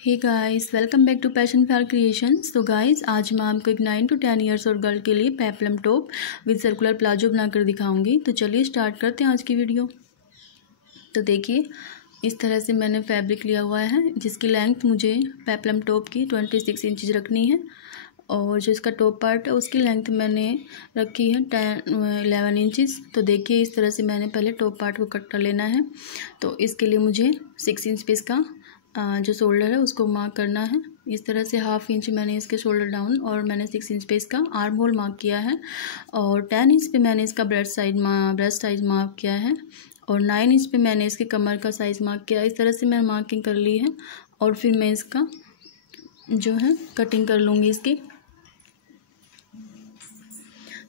Hey guys, welcome back to Passion Fair Creations. तो guys, आज मैं आपको एक 9 to 10 ईयर्स और गर्ल के लिए peplum top with circular palazzo बनाकर दिखाऊंगी। तो चलिए स्टार्ट करते हैं आज की वीडियो। तो देखिए, इस तरह से मैंने फैब्रिक लिया हुआ है जिसकी लेंथ मुझे पेप्लम टॉप की 26 इंचज़ रखनी है और जो इसका टॉप पार्ट है उसकी लेंथ मैंने रखी है 11 इंचज़। तो देखिए, इस तरह से मैंने पहले टॉप पार्ट को कट कर लेना है। तो इसके लिए मुझे 6 इंच पे इसका जो शोल्डर है उसको मार्क करना है। इस तरह से 1/2 इंच मैंने इसके शोल्डर डाउन और मैंने 6 इंच पे इसका आर्म होल मार्क किया है और 10 इंच पे मैंने इसका ब्रेस्ट साइज मार्क किया है और 9 इंच पे मैंने इसके कमर का साइज़ मार्क किया। इस तरह से मैंने मार्किंग कर ली है और फिर मैं इसका जो है कटिंग कर लूँगी इसकी।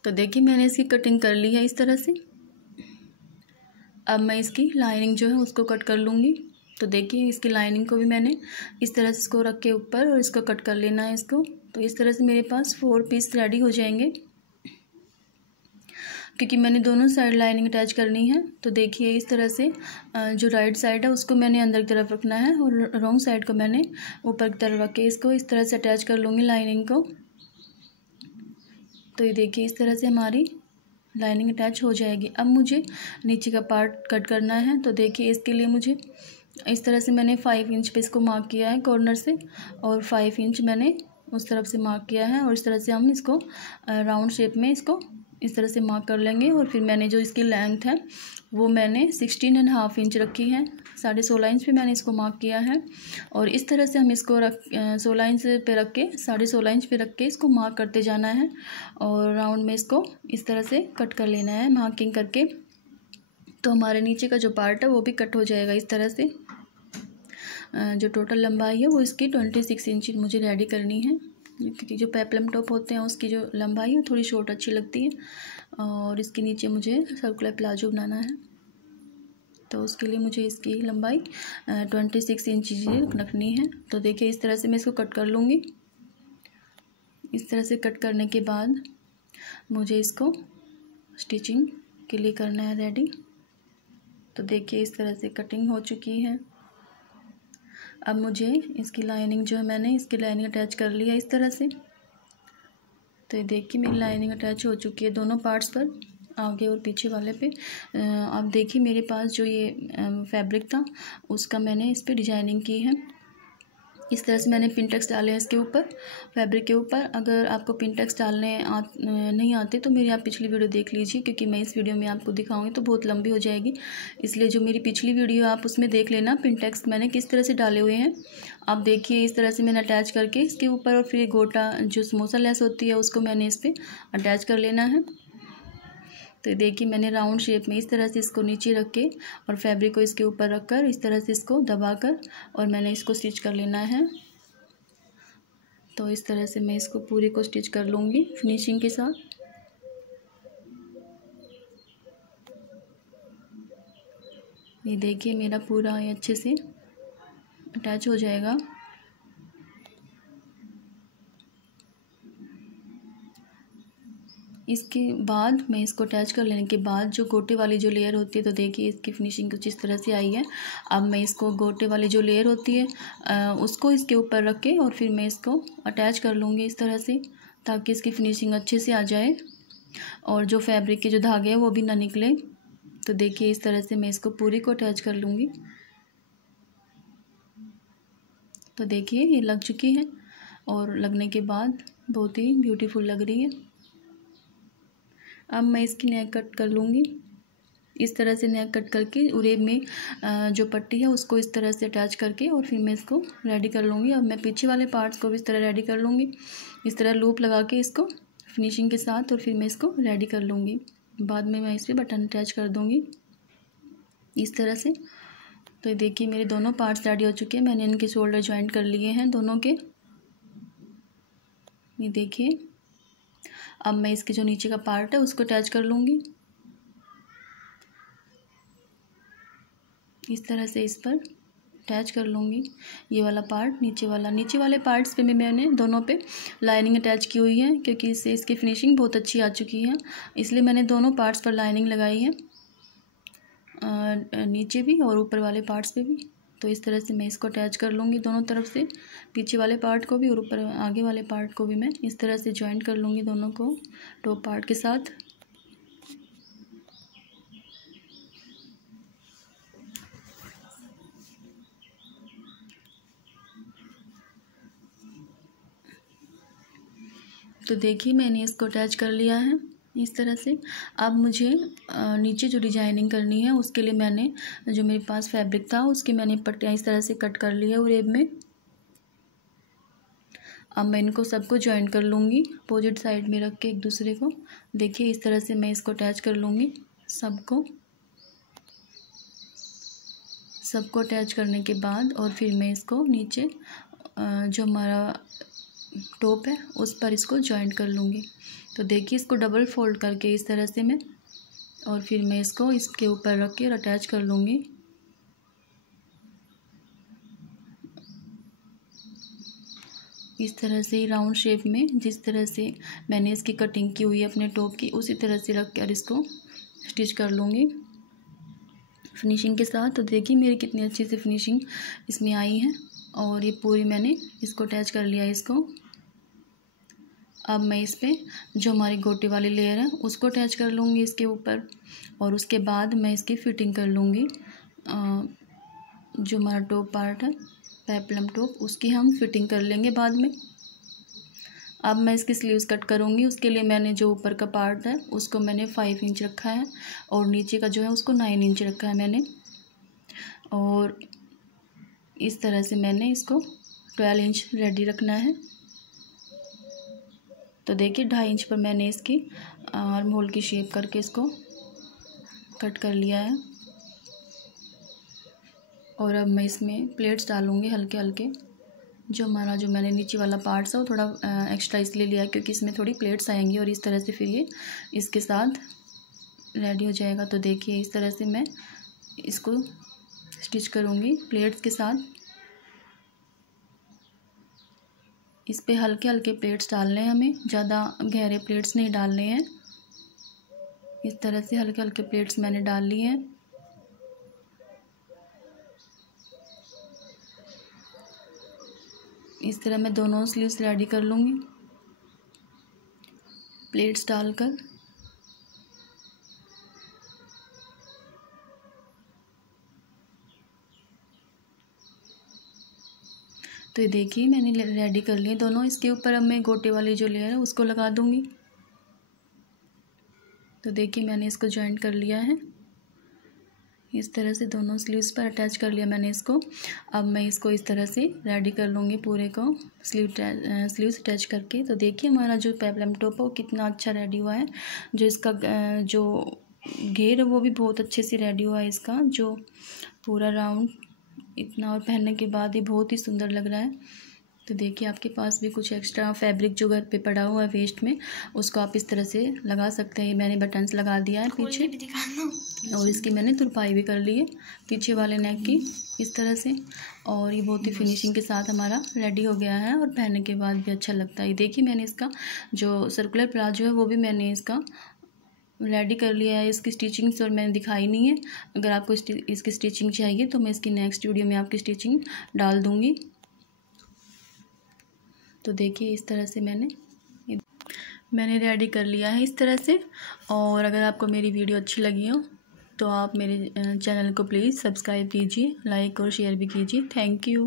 तो देखिए, मैंने इसकी कटिंग कर ली है इस तरह से। अब मैं इसकी लाइनिंग जो है उसको कट कर लूँगी। तो देखिए, इसकी लाइनिंग को भी मैंने इस तरह से इसको रख के ऊपर और इसको कट कर लेना है इसको। तो इस तरह से मेरे पास 4 पीस रेडी हो जाएंगे क्योंकि मैंने दोनों साइड लाइनिंग अटैच करनी है। तो देखिए, इस तरह से जो राइट साइड है उसको मैंने अंदर की तरफ रखना है और रॉन्ग साइड को मैंने ऊपर की तरफ रख के इसको इस तरह से अटैच कर लूँगी लाइनिंग को। तो ये देखिए, इस तरह से हमारी लाइनिंग अटैच हो जाएगी। अब मुझे नीचे का पार्ट कट करना है। तो देखिए, इसके लिए मुझे इस तरह से मैंने 5 इंच पे इसको मार्क किया है कॉर्नर से और 5 इंच मैंने उस तरफ से मार्क किया है और इस तरह से हम इसको राउंड शेप में इसको इस तरह से मार्क कर लेंगे। और फिर मैंने जो इसकी लेंथ है वो मैंने 16.5 इंच रखी है। 16.5 इंच पे मैंने इसको मार्क किया है और इस तरह से हम इसको 16 इंच पे रख के 16.5 इंच पे रख के इसको मार्क करते जाना है और राउंड में इसको इस तरह से कट कर लेना है मार्किंग करके। तो हमारे नीचे का जो पार्ट है वो भी कट हो जाएगा इस तरह से। जो टोटल लंबाई है वो इसकी 26 इंच मुझे रेडी करनी है क्योंकि जो पेप्लम टॉप होते हैं उसकी जो लंबाई है थोड़ी शॉर्ट अच्छी लगती है और इसके नीचे मुझे सर्कुलर प्लाजो बनाना है। तो उसके लिए मुझे इसकी लंबाई 26 इंच रखनी है। तो देखिए, इस तरह से मैं इसको कट कर लूँगी। इस तरह से कट करने के बाद मुझे इसको स्टिचिंग के लिए करना है रेडी। तो देखिए, इस तरह से कटिंग हो चुकी है। अब मुझे इसकी लाइनिंग जो है मैंने इसकी लाइनिंग अटैच कर लिया इस तरह से। तो ये देखिए, मेरी लाइनिंग अटैच हो चुकी है दोनों पार्ट्स पर, आगे और पीछे वाले पे। अब देखिए, मेरे पास जो ये फैब्रिक था उसका मैंने इस पर डिजाइनिंग की है। इस तरह से मैंने पिनटेक्स डाले हैं इसके ऊपर, फैब्रिक के ऊपर। अगर आपको पिनटेक्स डालने नहीं आते तो मेरी आप पिछली वीडियो देख लीजिए क्योंकि मैं इस वीडियो में आपको दिखाऊंगी तो बहुत लंबी हो जाएगी, इसलिए जो मेरी पिछली वीडियो आप उसमें देख लेना पिनटेक्स मैंने किस तरह से डाले हुए हैं। आप देखिए, इस तरह से मैंने अटैच करके इसके ऊपर और फिर गोटा जो समोसा लेस होती है उसको मैंने इस पर अटैच कर लेना है। तो देखिए, मैंने राउंड शेप में इस तरह से इसको नीचे रख के और फैब्रिक को इसके ऊपर रख कर इस तरह से इसको दबाकर और मैंने इसको स्टिच कर लेना है। तो इस तरह से मैं इसको पूरी को स्टिच कर लूँगी फिनिशिंग के साथ। ये देखिए, मेरा पूरा ये अच्छे से अटैच हो जाएगा। इसके बाद मैं इसको अटैच कर लेने के बाद जो गोटे वाली जो लेयर होती है, तो देखिए इसकी फिनिशिंग कुछ इस तरह से आई है। अब मैं इसको गोटे वाली जो लेयर होती है उसको इसके ऊपर रख के और फिर मैं इसको अटैच कर लूँगी इस तरह से ताकि इसकी फिनिशिंग अच्छे से आ जाए और जो फैब्रिक के जो धागे हैं वो भी ना निकले। तो देखिए, इस तरह से मैं इसको पूरी को अटैच कर लूँगी। तो देखिए, ये लग चुकी है और लगने के बाद बहुत ही ब्यूटीफुल लग रही है। अब मैं इसकी नेक कट कर लूँगी। इस तरह से नेक कट करके उरेब में जो पट्टी है उसको इस तरह से अटैच करके और फिर मैं इसको रेडी कर लूँगी। अब मैं पीछे वाले पार्ट्स को भी इस तरह रेडी कर लूँगी, इस तरह लूप लगा के इसको फिनिशिंग के साथ और फिर मैं इसको रेडी कर लूँगी। बाद में मैं इस पर बटन अटैच कर दूँगी इस तरह से। तो देखिए, मेरे दोनों पार्ट्स रेडी हो चुके हैं। मैंने इनके शोल्डर ज्वाइंट कर लिए हैं दोनों के। ये देखिए, अब मैं इसके जो नीचे का पार्ट है उसको अटैच कर लूँगी इस तरह से, इस पर अटैच कर लूँगी ये वाला पार्ट। नीचे वाले पार्ट्स पे मैंने दोनों पे लाइनिंग अटैच की हुई है क्योंकि इससे इसकी फिनिशिंग बहुत अच्छी आ चुकी है, इसलिए मैंने दोनों पार्ट्स पर लाइनिंग लगाई है, नीचे भी और ऊपर वाले पार्ट्स पे भी। तो इस तरह से मैं इसको अटैच कर लूँगी दोनों तरफ से, पीछे वाले पार्ट को भी और ऊपर आगे वाले पार्ट को भी मैं इस तरह से जॉइंट कर लूँगी दोनों को टॉप पार्ट के साथ। तो देखिए मैंने इसको अटैच कर लिया है इस तरह से। अब मुझे नीचे जो डिजाइनिंग करनी है उसके लिए मैंने जो मेरे पास फैब्रिक था उसकी मैंने पट्टियाँ इस तरह से कट कर ली है उरेब में। अब मैं इनको सबको जॉइन कर लूँगी अपोजिट साइड में रख के एक दूसरे को। देखिए इस तरह से मैं इसको अटैच कर लूँगी सबको अटैच करने के बाद, और फिर मैं इसको नीचे जो हमारा टॉप है उस पर इसको जॉइंट कर लूँगी। तो देखिए इसको डबल फोल्ड करके इस तरह से मैं, और फिर मैं इसको इसके ऊपर रख के अटैच कर लूँगी। इस तरह से राउंड शेप में जिस तरह से मैंने इसकी कटिंग की हुई है अपने टॉप की, उसी तरह से रख कर इसको स्टिच कर लूँगी फिनिशिंग के साथ। तो देखिए मेरी कितनी अच्छी सी फिनिशिंग इसमें आई है, और ये पूरी मैंने इसको अटैच कर लिया है इसको। अब मैं इस पे जो हमारी गोटी वाली लेयर है उसको अटैच कर लूँगी इसके ऊपर, और उसके बाद मैं इसकी फिटिंग कर लूँगी जो हमारा टॉप पार्ट है पेप्लम टॉप, उसकी हम फिटिंग कर लेंगे बाद में। अब मैं इसकी स्लीव्स कट करूँगी। उसके लिए मैंने जो ऊपर का पार्ट है उसको मैंने 5 इंच रखा है, और नीचे का जो है उसको 9 इंच रखा है मैंने, और इस तरह से मैंने इसको 12 इंच रेडी रखना है। तो देखिए 2.5 इंच पर मैंने इसकी आर्म होल की शेप करके इसको कट कर लिया है, और अब मैं इसमें प्लेट्स डालूँगी हल्के हल्के। जो मैंने नीचे वाला पार्ट्स है वो थोड़ा एक्स्ट्रा इसलिए लिया क्योंकि इसमें थोड़ी प्लेट्स आएंगी, और इस तरह से फिर ये इसके साथ रेडी हो जाएगा। तो देखिए इस तरह से मैं इसको स्टिच करूँगी प्लेट्स के साथ। इस पे हल्के हल्के प्लेट्स डालने हैं हमें, ज़्यादा गहरे प्लेट्स नहीं डालने हैं। इस तरह से हल्के हल्के प्लेट्स मैंने डाल लिए हैं। इस तरह मैं दोनों स्लीव्स रेडी कर लूँगी प्लेट्स डालकर। तो ये देखिए मैंने रेडी कर लिए दोनों। इसके ऊपर अब मैं गोटे वाली जो लेयर है उसको लगा दूँगी। तो देखिए मैंने इसको जॉइंट कर लिया है इस तरह से, दोनों स्लीव्स पर अटैच कर लिया मैंने इसको। अब मैं इसको इस तरह से रेडी कर लूँगी पूरे को स्लीव्स अटैच करके। तो देखिए हमारा जो पेप्लम टॉप है वो कितना अच्छा रेडी हुआ है। जो इसका जो घेर है वो भी बहुत अच्छे से रेडी हुआ है इसका, जो पूरा राउंड इतना, और पहनने के बाद ये बहुत ही सुंदर लग रहा है। तो देखिए आपके पास भी कुछ एक्स्ट्रा फैब्रिक जो घर पे पड़ा हुआ है वेस्ट में, उसको आप इस तरह से लगा सकते हैं। मैंने बटन्स लगा दिया है पीछे, और इसकी मैंने तुरपाई भी कर ली है पीछे वाले नेक की इस तरह से, और ये बहुत ही फिनिशिंग के साथ हमारा रेडी हो गया है, और पहनने के बाद भी अच्छा लगता है। देखिए मैंने इसका जो सर्कुलर प्लाजो है वो भी मैंने इसका रेडी कर लिया है। इसकी स्टिचिंग्स और मैंने दिखाई नहीं है। अगर आपको इसकी स्टिचिंग चाहिए तो मैं इसकी नेक्स्ट वीडियो में आपकी स्टिचिंग डाल दूँगी। तो देखिए इस तरह से मैंने रेडी कर लिया है इस तरह से। और अगर आपको मेरी वीडियो अच्छी लगी हो तो आप मेरे चैनल को प्लीज़ सब्सक्राइब कीजिए, लाइक और शेयर भी कीजिए। Thank you.